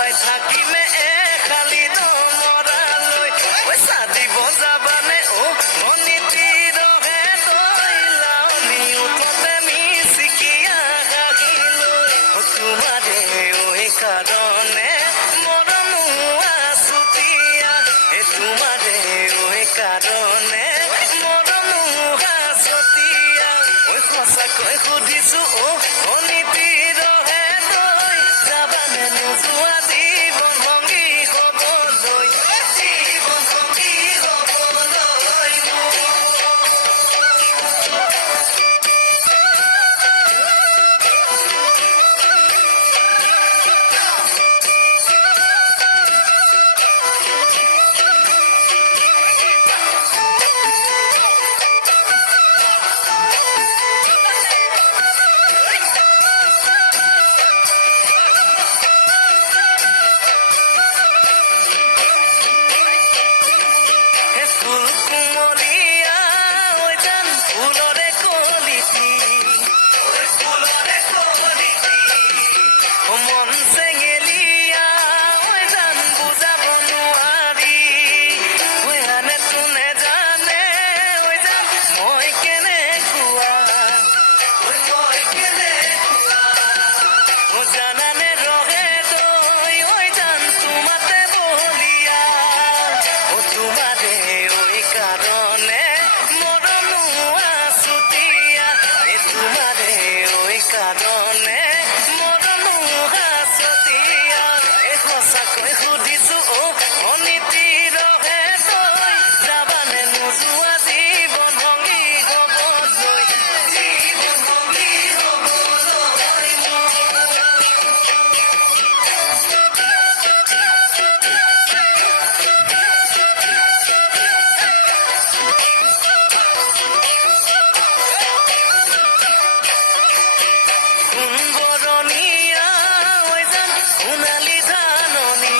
পাই থাকিমে খালি দমৰালৈ ঐ চাদিব যাবানে অ মনিতি ৰহে তইলাওনি উঠতে মিচিকিয়া গাগিলৈ তোমাৰে ঐ কাৰণে মৰমো আছুতীয়া তোমাৰে ঐ কাৰণে মৰমো আছুতীয়া ঐ সঁচাকৈ সুধিছো অ মনিতি ৰহে তই যাবানে নোযোৱা জীৱন সংগী হ'বলৈ জীৱন সংগী হ'বলৈ ফুল কুমলীয়া ঐ জান ফুলৰে কলিতি মন চেঙেলীয়া ঐ জান বুজাব নোৱাৰি ঐ আনে তোনে জানে ঐ জান মই কেনেকুৱা জানানে ৰহে তই ঐ জান তোমাতে বলিয়া তোমাৰে ঐ কাৰণে মৰমো আছুতীয়া তোমাৰে ঐ কাৰণে মৰমো আছুতীয়া সঁচাকৈ সুধিছো অ মনিতি ৰহে তই যাবানে নোযোৱা জীৱন সংগী হ'বলৈ জীৱন সংগী হ'বলৈ সোণবৰণীয়া ঐ জান সোণালী ধাননি